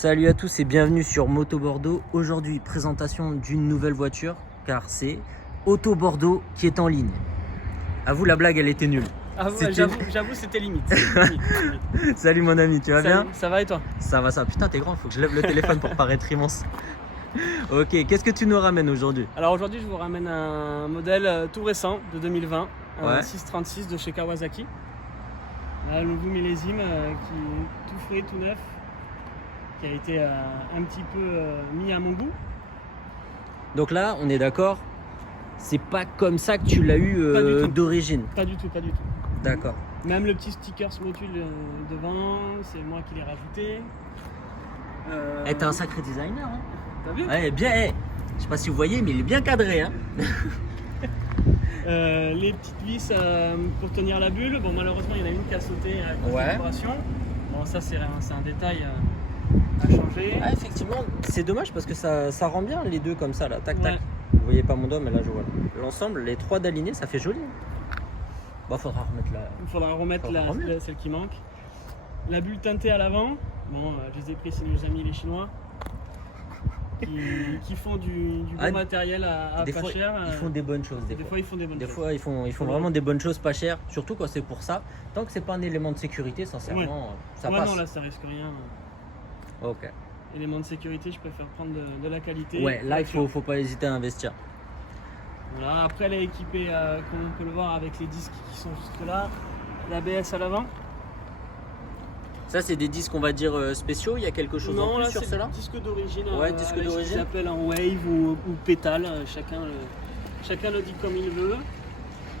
Salut à tous et bienvenue sur Moto Bordeaux. Aujourd'hui, présentation d'une nouvelle voiture car c'est Auto Bordeaux qui est en ligne. À vous, la blague, elle était nulle. Ah ouais, j'avoue, c'était limite. Salut mon ami, tu vas bien? Ça va et toi? Ça va, ça. Putain, t'es grand, faut que je lève le téléphone pour paraître immense. Ok, qu'est-ce que tu nous ramènes aujourd'hui? Alors aujourd'hui, je vous ramène un modèle tout récent de 2020, un Ouais. 636 de chez Kawasaki. Là, le nouveau millésime qui est tout frais, tout neuf, qui a été un petit peu mis à mon goût. Donc là, on est d'accord, c'est pas comme ça que tu l'as eu Pas du tout. d'origine. Pas du tout, pas du tout. D'accord. Même le petit sticker Smotule devant, c'est moi qui l'ai rajouté. Eh, t'es un sacré designer, hein? T'as vu? Ouais, bien, je sais pas si vous voyez, mais il est bien cadré, hein? Les petites vis pour tenir la bulle, bon malheureusement il y en a une qui a sauté à cause Ouais. de vibration. Bon ça c'est un détail à changer. Ah, effectivement, c'est dommage parce que ça rend bien les deux comme ça, là, tac tac. Ouais. Vous voyez pas mon doigt, mais là je vois. L'ensemble, les trois d'alignés, ça fait joli. Bon, faudra remettre la. Il faudra remettre celle qui manque. La bulle teintée à l'avant, bon je les ai pris, c'est nos amis les Chinois qui font du bon matériel à des pas fois, cher. ils font des bonnes choses. Des fois ils font des bonnes Des choses. fois, ils font vraiment des bonnes choses pas chères, surtout quand c'est pour ça. Tant que c'est pas un élément de sécurité, sincèrement, ça Ouais, passe. non là ça risque rien. Ok. Élément de sécurité, je préfère prendre de la qualité. Ouais, là il faut pas hésiter à investir. Voilà, après elle est équipée, comme on peut le voir, avec les disques qui sont juste là, l'ABS à l'avant. Ça, c'est des disques, on va dire, spéciaux. Il y a quelque chose en Non, plus là sur c'est cela? le disque d'origine. Ouais, disque avec d'origine. Ce qu'ils appellent en wave ou pétale, chacun le dit comme il veut.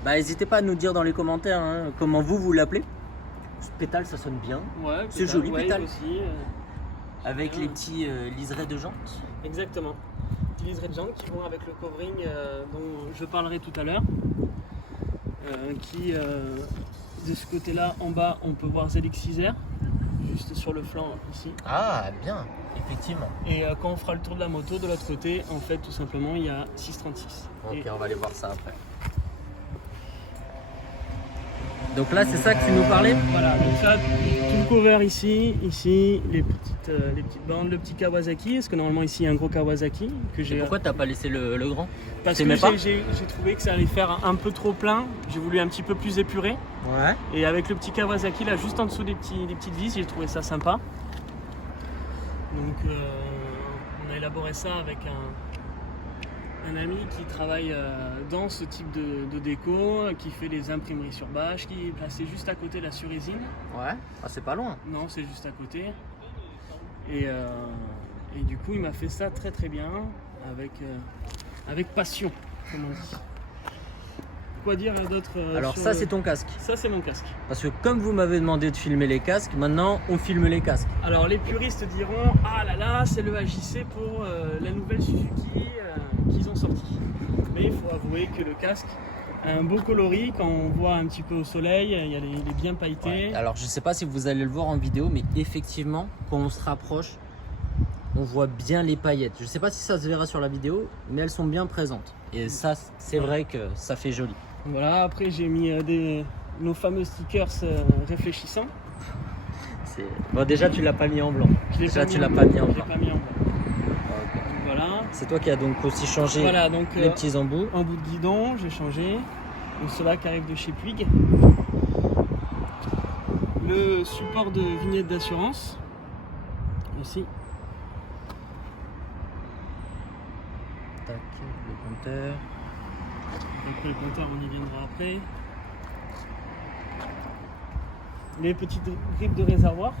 Bah, n'hésitez pas à nous dire dans les commentaires hein, comment vous l'appelez. Pétale, ça sonne bien. Ouais, C'est joli, wave pétale. aussi. Avec bien. les petits liserés de jantes. Exactement. Petits liserés de jantes qui vont avec le covering dont je parlerai tout à l'heure. De ce côté-là, en bas, on peut voir ZX6R, juste sur le flanc ici. Ah, bien, effectivement. Et quand on fera le tour de la moto, de l'autre côté, en fait, tout simplement, il y a 636. Ok, Et on va aller voir ça après. Donc là, c'est ça que tu nous parlais? voilà, donc ça, tout le cover ici, les petites bandes, le petit Kawasaki, parce que normalement ici il y a un gros Kawasaki que Et j'ai. pourquoi t'as pas laissé le grand? Parce t'aimais que pas j'ai trouvé que ça allait faire un peu trop plein, j'ai voulu un petit peu plus épuré. Ouais. Et avec le petit Kawasaki là, juste en dessous des petites vis, j'ai trouvé ça sympa. Donc on a élaboré ça avec un ami qui travaille dans ce type de déco, qui fait des imprimeries sur bâche, qui est placé juste à côté de la sur-résine. Ouais. Ah, c'est pas loin. Non, c'est juste à côté. Et du coup, il m'a fait ça très très bien, avec passion, comme on dit. Quoi dire d'autre Alors ça, c'est ton casque. Ça, c'est mon casque. Parce que comme vous m'avez demandé de filmer les casques, maintenant on filme les casques. Alors les puristes diront « Ah là là, c'est le AJC pour la nouvelle Suzuki qu'ils ont sorti ». Mais il faut avouer que le casque a un beau coloris. Quand on voit un petit peu au soleil, il est bien pailleté. Ouais. Alors je sais pas si vous allez le voir en vidéo, mais effectivement, quand on se rapproche, on voit bien les paillettes. Je sais pas si ça se verra sur la vidéo, mais elles sont bien présentes. Et ça, c'est vrai que ça fait joli. Voilà, après j'ai mis nos fameux stickers réfléchissants. Bon, déjà tu l'as pas mis en blanc. Je l'ai Déjà pas tu mis l'as en pas mis en Je l'ai blanc. pas mis en blanc. Ok. Donc voilà. C'est toi qui as donc aussi changé Voilà, donc les petits embouts. en bout de guidon, j'ai changé. Donc ceux-là qui arrivent de chez Puig. Le support de vignette d'assurance. Ici. Tac, le compteur. Après le compteur, on y viendra après. Les petites grippes de réservoir.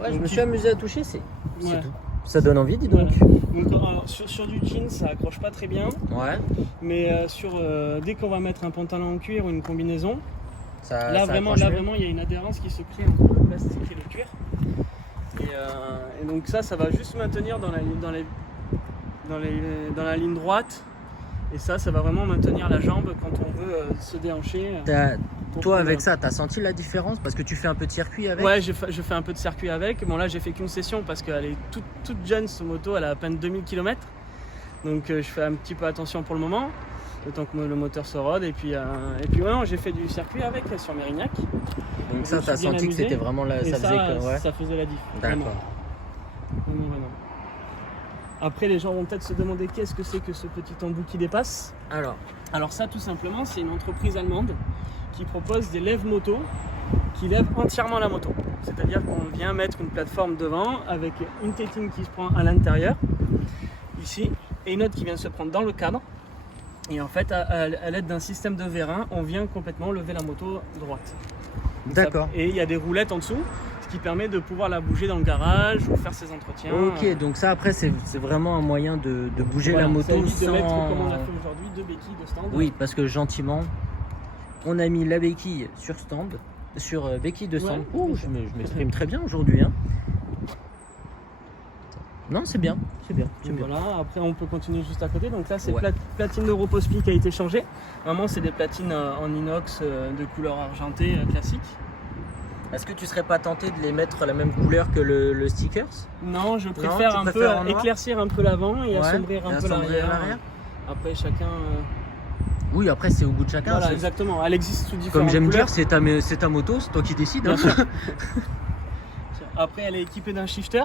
Ouais, je Donc, me suis amusé à toucher, c'est Ouais. tout. Ça donne envie, dis donc. Voilà. Donc, alors, sur du jean, ça accroche pas très bien. Ouais. Mais dès qu'on va mettre un pantalon en cuir ou une combinaison, Ça, là ça vraiment, accroche mieux. il y a une adhérence qui se crée entre le plastique et le cuir. Et donc ça va juste maintenir dans la ligne droite. Et ça va vraiment maintenir la jambe quand on veut se déhancher. Toi, avec ça, t'as senti la différence? Parce que tu fais un peu de circuit avec? Ouais, je fais un peu de circuit avec. Bon, là, j'ai fait qu'une session parce qu'elle est toute jeune, cette moto. Elle a à peine 2000 km. Donc, je fais un petit peu attention pour le moment. Le temps que le moteur se rôde. Et puis ouais, non, j'ai fait du circuit avec sur Mérignac. Donc Je ça, me t'as suis bien senti que amusé. c'était vraiment là, Et ça faisait que... Ouais. ça faisait la diff. D'accord. Vraiment. Vraiment. Après, les gens vont peut-être se demander qu'est-ce que c'est que ce petit embout qui dépasse. Alors ça, tout simplement, c'est une entreprise allemande qui propose des lève motos qui lèvent entièrement la moto. C'est-à-dire qu'on vient mettre une plateforme devant avec une tétine qui se prend à l'intérieur, ici, et une autre qui vient se prendre dans le cadre. Et en fait, à l'aide d'un système de vérin, on vient complètement lever la moto droite. D'accord. Et il y a des roulettes en dessous, ce qui permet de pouvoir la bouger dans le garage ou faire ses entretiens. Ok, donc ça après c'est vraiment un moyen de bouger la moto ça évite sans... de mettre, comme on a fait aujourd'hui, 2 béquilles de stand. Oui, parce que gentiment, on a mis la béquille sur stand, sur béquille de stand. Ouais. Oh, je m'exprime très bien aujourd'hui. Hein. Non, c'est bien. Voilà, après on peut continuer juste à côté. Donc là c'est Ouais. platine de Ropospi qui a été changée. Vraiment c'est des platines en inox de couleur argentée classique. Est-ce que tu serais pas tenté de les mettre la même couleur que le stickers? Non, je tu préfère un peu préfères en noir éclaircir un peu l'avant et assombrir un peu l'arrière. Après chacun... Oui, après c'est au goût de chacun. Voilà, exactement. Elle existe sous différentes Comme j'aime couleurs. dire, c'est ta moto, c'est toi qui décides. Bien Hein. sûr. Après elle est équipée d'un shifter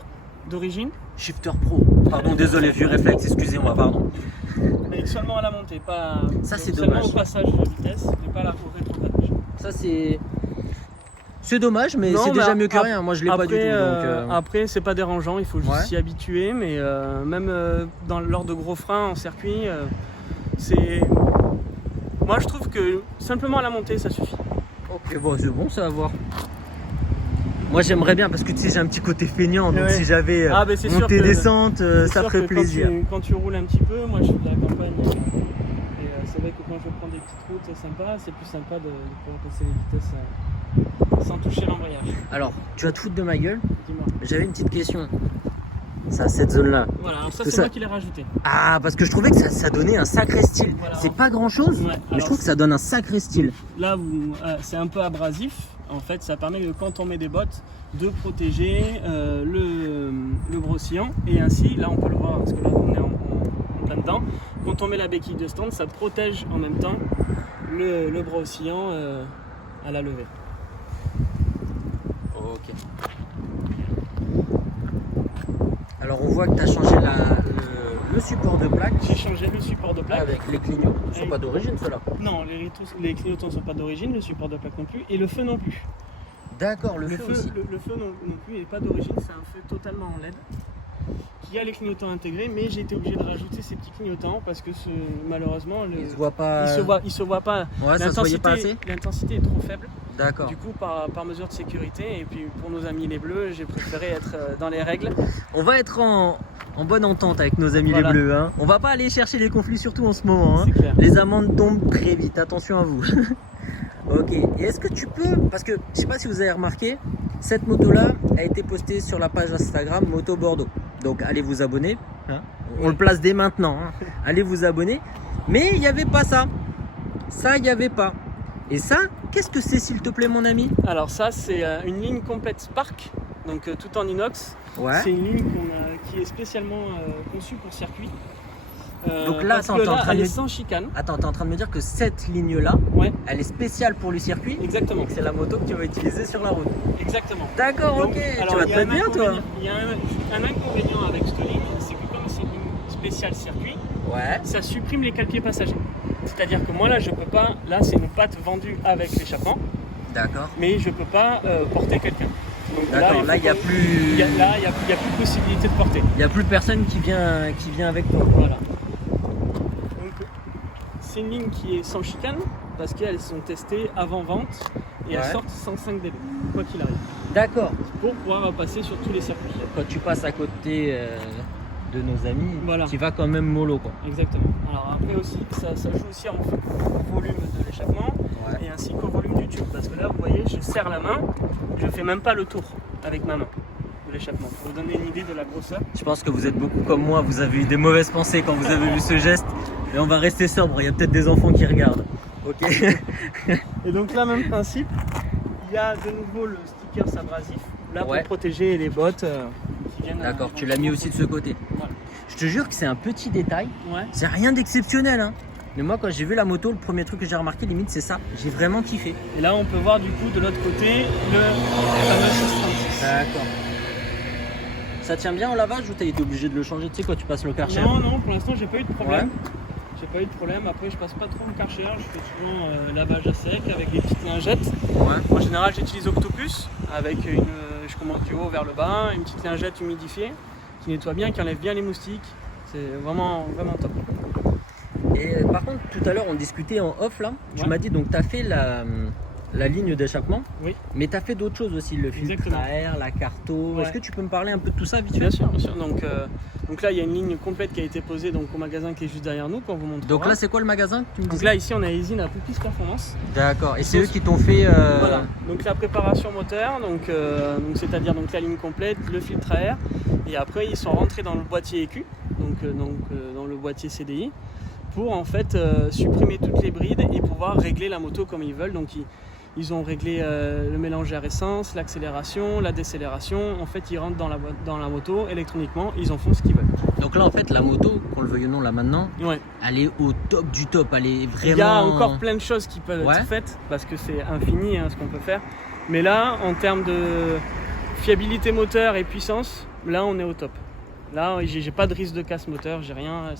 d'origine. Shifter Pro. Pardon, désolé, vieux réflexe, excusez-moi, pardon. Mais seulement à la montée, pas Ça, c'est seulement dommage. au passage de vitesse, mais pas au rétrocadage. Ça c'est dommage, mais Non, c'est mais déjà mieux que rien. Moi je l'ai pas du tout. Après, c'est pas dérangeant, il faut juste Ouais. s'y habituer, mais même lors de gros freins en circuit, c'est. Moi, je trouve que simplement à la montée, ça suffit. Ok, bon, c'est bon, ça va voir. Moi j'aimerais bien parce que tu sais j'ai un petit côté feignant, donc Ouais. si j'avais Ah, ben, c'est sûr montée que- descente, C'est ça sûr ferait que plaisir. Quand tu roules un petit peu, moi je suis de la campagne, et c'est vrai que quand je prends des petites routes sympas, c'est plus sympa de pouvoir passer les vitesses sans toucher l'embrayage. Alors, tu vas te foutre de ma gueule. Dis-moi. J'avais une petite question. Ça, cette zone-là. Voilà, alors ça Que c'est ça- moi qui l'ai rajouté. Ah, parce que je trouvais que ça donnait un sacré style. Voilà. C'est pas grand-chose, Ouais, mais je alors trouve que ça donne un sacré style. Là, c'est un peu abrasif. En fait, ça permet de, quand on met des bottes, de protéger le brossillon. Et ainsi, là, on peut le voir parce que là, on est en plein dedans. Quand on met la béquille de stand, ça protège en même temps le brossillon à la levée. Ok. Alors, on voit que tu as changé le support de plaque J'ai changé le support de plaque. avec les clignots. Ils sont pas d'origine, ceux-là. Non, les clignotants ne sont pas d'origine, le support de plaque non plus, et le feu non plus. D'accord, le feu aussi. Le feu non plus n'est pas d'origine, c'est un feu totalement en LED qui a les clignotants intégrés, mais j'ai été obligé de rajouter ces petits clignotants parce que malheureusement Il se voit pas. il se voit pas. Ouais, ça se voyait pas assez. L'intensité est trop faible. D'accord. Du coup, par mesure de sécurité, et puis pour nos amis les bleus, j'ai préféré être dans les règles. On va être en bonne entente avec nos amis Voilà. les bleus. Hein. On va pas aller chercher les conflits, surtout en ce moment. Hein. C'est clair. Les amendes tombent très vite, attention à vous. Ok, et est-ce que tu peux, parce que je sais pas si vous avez remarqué, cette moto-là a été postée sur la page Instagram Moto Bordeaux. Donc allez vous abonner, hein. On le place dès maintenant, hein. Allez vous abonner. Mais il n'y avait pas ça. Ça, il n'y avait pas. Et ça, qu'est-ce que c'est s'il te plaît mon ami? Alors ça, c'est une ligne complète Spark, donc tout en inox. Ouais. C'est une ligne qui est spécialement conçue pour circuit. Donc là, parce attends, que t'es en là, train elle de est me- sans chicane. Attends, t'es en train de me dire que cette ligne-là, Ouais, elle est spéciale pour le circuit exactement. et que c'est la moto que tu vas utiliser sur la route. Exactement. D'accord, Donc, ok. alors, Tu vas il y a très un bien toi. inconvénient- Il y a un inconvénient avec cette ligne, c'est que comme c'est une ligne spéciale circuit, Ouais. ça supprime les cale-pieds passagers. C'est-à-dire que moi là, je peux pas. Là, c'est une patte vendue avec l'échappement, D'accord. mais je peux pas porter quelqu'un. Donc D'accord, là il n'y a plus. il y a plus possibilité de porter. Il n'y a plus personne qui vient avec toi. Voilà. Donc, c'est une ligne qui est sans chicane parce qu'elles sont testées avant vente et Ouais. elles sortent sans 5 dB, quoi qu'il arrive, D'accord. pour pouvoir passer sur tous les circuits. Quand tu passes à côté de nos amis, Voilà. tu vas quand même mollo quoi. Exactement. Alors après aussi, ça joue aussi au volume de l'échappement et ainsi qu'au volume du tube. Parce que là, vous voyez, je serre la main, je fais même pas le tour avec ma main de l'échappement. Pour vous donner une idée de la grosseur. Je pense que vous êtes beaucoup comme moi, vous avez eu des mauvaises pensées quand vous avez vu ce geste. Et on va rester sobre, il y a peut-être des enfants qui regardent. Ok. Et donc là, même principe, il y a de nouveau le sticker abrasif, là Ouais. pour protéger les bottes qui viennent. D'accord, tu l'as mis aussi de ce côté. Voilà. Je te jure que c'est un petit détail, Ouais. c'est rien d'exceptionnel. Hein. Mais moi quand j'ai vu la moto, le premier truc que j'ai remarqué limite c'est ça. J'ai vraiment kiffé. Et là, on peut voir du coup de l'autre côté le fameux 636. D'accord. Ça tient bien au lavage ou t'as été obligé de le changer, tu sais, quand tu passes le Karcher? Non, pour l'instant, j'ai pas eu de problème. Ouais. J'ai pas eu de problème. Après, je passe pas trop le Karcher. Je fais souvent lavage à sec avec des petites lingettes. Ouais. En général, j'utilise Octopus avec je commande du haut vers le bas, une petite lingette humidifiée qui nettoie bien, qui enlève bien les moustiques. C'est vraiment top. Et par contre, tout à l'heure, on discutait en off là. Tu Ouais. m'as dit donc tu as fait la ligne d'échappement, Oui. mais tu as fait d'autres choses aussi, le filtre Exactement. à air, la carto. Ouais. Est-ce que tu peux me parler un peu de tout ça vite fait? Bien sûr. Donc là, il y a une ligne complète qui a été posée donc, au magasin qui est juste derrière nous pour vous montrer. Donc là, c'est quoi le magasin que tu me Donc disais? là, ici, on a Easine à Poupis Performance. D'accord. Et c'est eux qui t'ont fait. Voilà. Donc la préparation moteur, c'est-à-dire donc la ligne complète, le filtre à air, et après ils sont rentrés dans le boîtier EQ, dans le boîtier CDI, pour en fait supprimer toutes les brides et pouvoir régler la moto comme ils veulent. Donc ils ont réglé le mélange air-essence, l'accélération, la décélération. En fait, ils rentrent dans la moto électroniquement, ils en font ce qu'ils veulent. Donc là, en fait, la moto, qu'on le veuille ou non, là maintenant, Ouais. elle est au top du top. Elle est vraiment. Il y a encore plein de choses qui peuvent Ouais. être faites parce que c'est infini ce qu'on peut faire. Mais là, en termes de fiabilité moteur et puissance, là on est au top. Là, j'ai pas de risque de casse moteur, j'ai rien.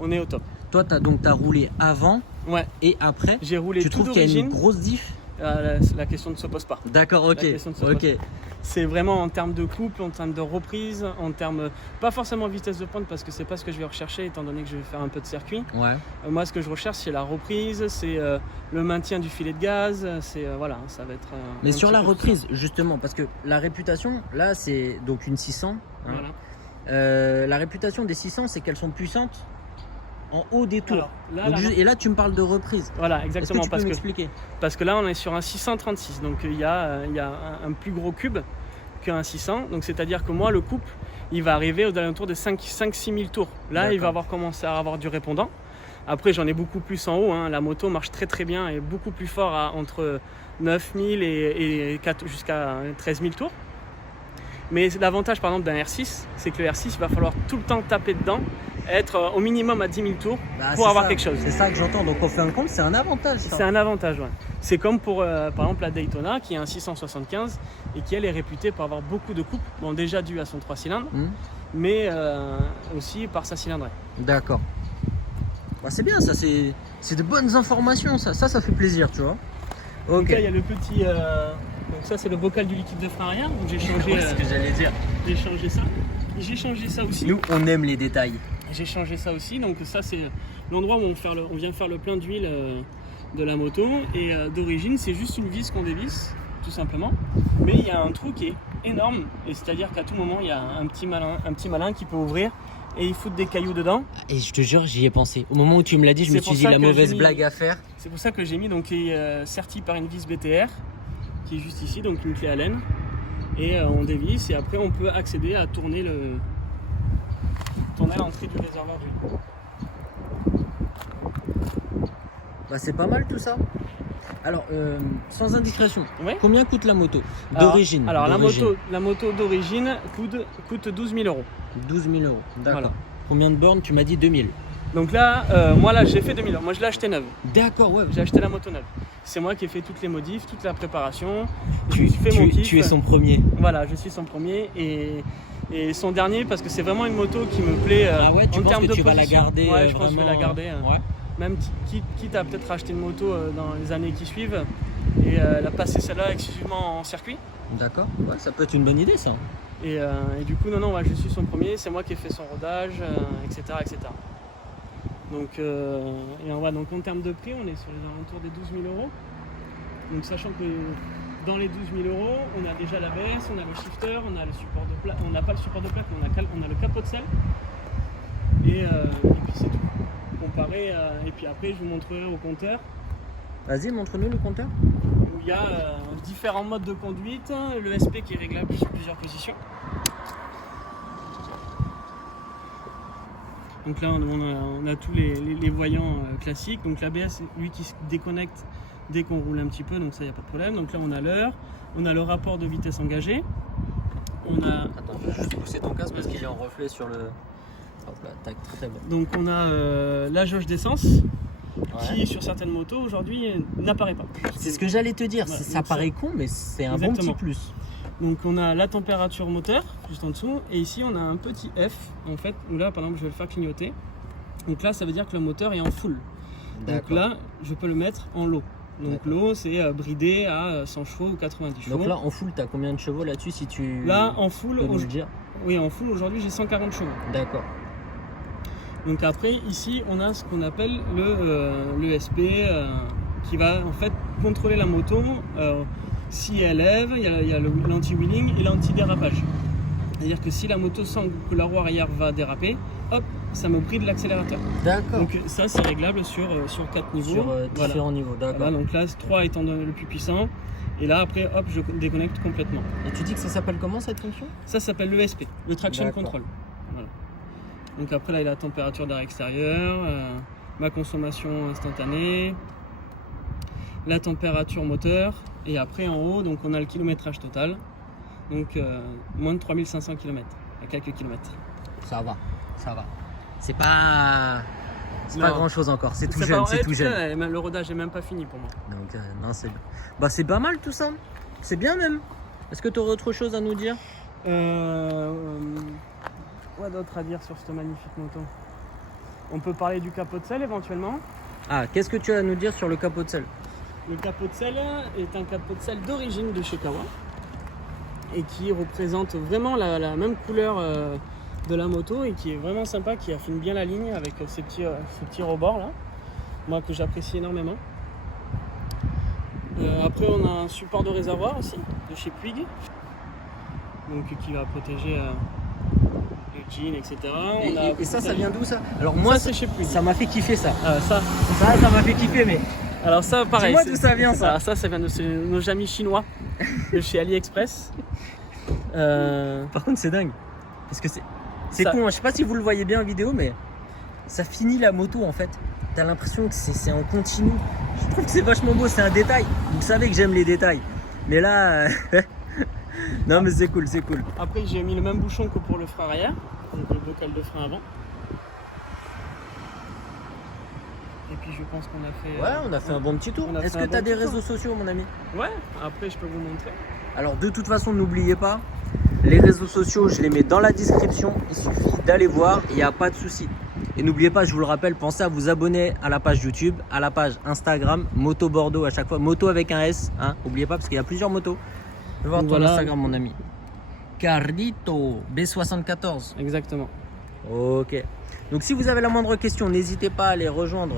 On est au top. Toi, t'as roulé avant Ouais. et après. J'ai roulé Tu tout trouves qu'il y a une d'origine. grosse diff? La question ne se pose pas. D'accord, ok. La question ne se pose Ok. C'est vraiment en termes de couple, en termes de reprise, en termes pas forcément vitesse de pointe parce que c'est pas ce que je vais rechercher étant donné que je vais faire un peu de circuit. Ouais. Moi, ce que je recherche, c'est la reprise, c'est le maintien du filet de gaz, c'est voilà, ça va être. Mais un sur petit la peu tout reprise, justement, parce que la réputation, là, c'est donc une 600. ça. hein. Voilà. La réputation des 600, c'est qu'elles sont puissantes en haut des tours. Alors, là, Donc, la- et là, tu me parles de reprise. Voilà, Est-ce exactement, que tu peux m'expliquer? parce que là, on est sur un 636, donc il y a un plus gros cube qu'un 600, donc c'est-à-dire que moi, le couple, il va arriver aux alentours de 5-6 000 tours. Là, il va commencer à avoir du répondant. Après, j'en ai beaucoup plus en haut, hein. La moto marche très très bien et beaucoup plus fort entre 9 000 et jusqu'à 13 000 tours. Mais l'avantage par exemple d'un R6, c'est que le R6, il va falloir tout le temps taper dedans, être au minimum à 10 000 tours Bah, pour c'est avoir ça. quelque chose. C'est ça que j'entends. Donc, en fin de compte, c'est un avantage. Ça. C'est un avantage, ouais. C'est comme pour par exemple la Daytona qui est un 675 et qui elle est réputée pour avoir beaucoup de coupes, bon déjà dû à son 3 cylindres, mais aussi par sa cylindrée. D'accord. Bah, c'est bien, ça, c'est de bonnes informations, ça fait plaisir, tu vois. Donc Ok. là il y a le petit, donc ça c'est le bocal du liquide de frein arrière, donc j'ai changé, C'est ce que j'allais dire. j'ai changé ça. J'ai changé ça aussi. Nous, on aime les détails. J'ai changé ça aussi, donc ça c'est l'endroit où on vient faire le plein d'huile de la moto et d'origine c'est juste une vis qu'on dévisse tout simplement, mais il y a un trou qui est énorme et c'est-à-dire qu'à tout moment il y a un petit malin qui peut ouvrir et il fout des cailloux dedans. Et je te jure, j'y ai pensé. Au moment où tu me l'as dit, je me C'est suis pour dit ça la que mauvaise j'ai mis- blague à faire. C'est pour ça que j'ai mis donc qui est serti par une vis BTR qui est juste ici, donc une clé Allen et on dévisse et après on peut accéder à tourner l'entrée du réservoir d'huile. Bah, c'est pas mal tout ça. Alors, sans indiscrétion, Ouais. combien coûte la moto d'origine? Alors D'origine. la moto d'origine coûte 12 000 €. 12 000 euros. D'accord. Voilà. Combien de bornes? Tu m'as dit 2000. Donc là, moi là j'ai fait 2000 €. Moi je l'ai acheté neuve. D'accord, ouais. J'ai acheté la moto neuve. C'est moi qui ai fait toutes les modifs, toute la préparation. Tu, J'ai fait mon kiff. tu es son premier. Voilà, je suis son premier et son dernier parce que c'est vraiment une moto qui me plaît Ah ouais, tu en penses termes que de tu vas la position. garder Ouais, je pense que je vais la vraiment, garder. Ouais. Même quitte à peut-être acheter une moto dans les années qui suivent et la passer celle-là exclusivement en circuit. D'accord. Ouais, ça peut être une bonne idée ça. Et du coup, non, ouais, je suis son premier, c'est moi qui ai fait son rodage, etc., etc. Donc, donc en termes de prix, on est sur les alentours des 12 000 €. Donc sachant que dans les 12 000 €, on a déjà l'ABS, on a le shifter, on a le support de plaque, on n'a pas le support de plaque, mais on a le capot de selle. Et puis c'est tout. Comparé et puis après, je vous montrerai au compteur. Vas-y, montre-nous le compteur. Où il y a différents modes de conduite, le SP qui est réglable sur plusieurs positions. Donc là on a tous les voyants classiques, donc l'ABS lui qui se déconnecte dès qu'on roule un petit peu, donc ça il n'y a pas de problème. Donc là on a l'heure, on a le rapport de vitesse engagé, on a... Attends, je vais juste pousser ton casque parce qu'il est en reflet sur le... Hop là, tac, très bon. Donc on a la jauge d'essence Ouais. qui sur certaines motos aujourd'hui n'apparaît pas. C'est ce que j'allais te dire, Ouais, ça donc paraît con mais c'est un bon Exactement. petit plus. Donc on a la température moteur juste en dessous et ici on a un petit F en fait où là par exemple je vais le faire clignoter. Donc là ça veut dire que le moteur est en full. Donc là je peux le mettre en low. Donc l'eau c'est bridé à 100 chevaux ou 90 chevaux. Donc là en full tu as combien de chevaux là-dessus si tu là en full peux nous le dire? Oui, en full aujourd'hui j'ai 140 chevaux. D'accord. Donc après ici on a ce qu'on appelle le ESP qui va en fait contrôler la moto si elle lève, il y a l'anti-wheeling et l'anti-dérapage. C'est-à-dire que si la moto sent que la roue arrière va déraper, hop, ça me bride l'accélérateur. D'accord. Donc ça c'est réglable sur 4 niveaux. Sur différents niveaux, d'accord. Voilà, donc là 3 étant le plus puissant. Et là après hop je déconnecte complètement. Et tu dis que ça s'appelle comment cette fonction? Ça s'appelle l'ESP, le Traction Control. Voilà. Donc après là il y a la température d'air extérieur, ma consommation instantanée, la température moteur et après en haut donc on a le kilométrage total. Donc moins de 3500 km, à quelques kilomètres. Ça va, ça va. C'est pas grand chose encore, c'est tout jeune, c'est tout jeune. Le rodage est même pas fini pour moi. Donc non c'est bien. Bah c'est pas mal tout ça, c'est bien même. Est-ce que tu aurais autre chose à nous dire? Quoi d'autre à dire sur cette magnifique moto? On peut parler du capot de selle éventuellement. Ah, qu'est-ce que tu as à nous dire sur le capot de selle? Le capot de selle est un capot de selle d'origine de chez Kawa et qui représente vraiment la même couleur de la moto et qui est vraiment sympa, qui affine bien la ligne avec ces petits rebords là, moi que j'apprécie énormément. Après on a un support de réservoir aussi de chez Puig, donc qui va protéger le jean, etc. Et ça vient d'où ça? Alors moi c'est chez Puig. Ça m'a fait kiffer ça. Ça m'a fait kiffer mais. Alors ça pareil. Dis-moi d'où ça vient ça. Alors ça vient de nos amis chinois de chez AliExpress. Par contre c'est dingue. Parce que c'est con, hein. Je sais pas si vous le voyez bien en vidéo mais ça finit la moto en fait. T'as l'impression que c'est en continu. Je trouve que c'est vachement beau, c'est un détail. Vous savez que j'aime les détails. Mais là. Non mais c'est cool, c'est cool. Après j'ai mis le même bouchon que pour le frein arrière. Donc le bocal de frein avant. Et puis je pense qu'on a fait... Ouais, on a fait un bon petit tour. Est-ce que tu as des réseaux sociaux mon ami? Ouais, après je peux vous montrer. Alors de toute façon n'oubliez pas, les réseaux sociaux je les mets dans la description. Il suffit d'aller voir, il n'y a pas de souci. Et n'oubliez pas, je vous le rappelle, pensez à vous abonner à la page YouTube, à la page Instagram, Moto Bordeaux à chaque fois. Moto avec un S, hein. N'oubliez pas parce qu'il y a plusieurs motos. Je vais voir ton Instagram mon ami. Carlito B74. Exactement. Ok. Donc si vous avez la moindre question, n'hésitez pas à aller rejoindre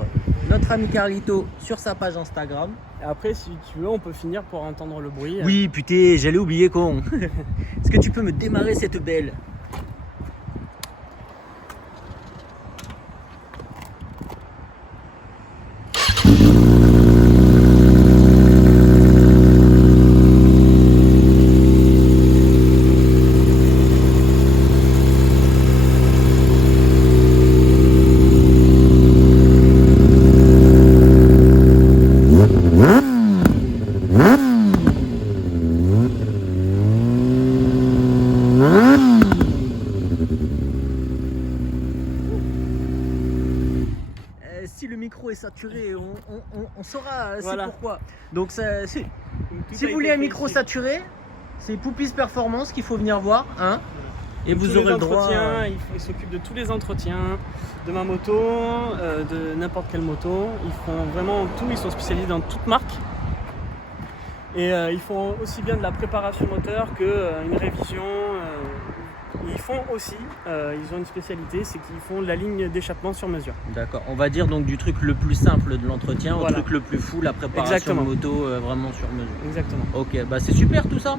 notre ami Carlito sur sa page Instagram. Et après, si tu veux, on peut finir pour entendre le bruit. Oui, putain, j'allais oublier con. Est-ce que tu peux me démarrer cette belle? Si le micro est saturé, on saura voilà. C'est pourquoi. Donc si vous voulez un micro saturé, c'est Poupis Performance qu'il faut venir voir, hein. Et vous aurez le droit. Ils s'occupent de tous les entretiens de ma moto, de n'importe quelle moto. Ils font vraiment tout. Ils sont spécialisés dans toute marque. Et ils font aussi bien de la préparation moteur qu'une révision. Ils font aussi, ils ont une spécialité, c'est qu'ils font la ligne d'échappement sur mesure. D'accord, on va dire donc du truc le plus simple de l'entretien au truc le plus fou, la préparation de moto vraiment sur mesure. Exactement. Ok, bah c'est super tout ça.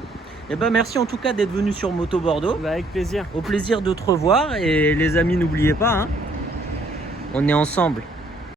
Et bah merci en tout cas d'être venu sur Moto Bordeaux. Bah avec plaisir. Au plaisir de te revoir et les amis n'oubliez pas, hein, on est ensemble.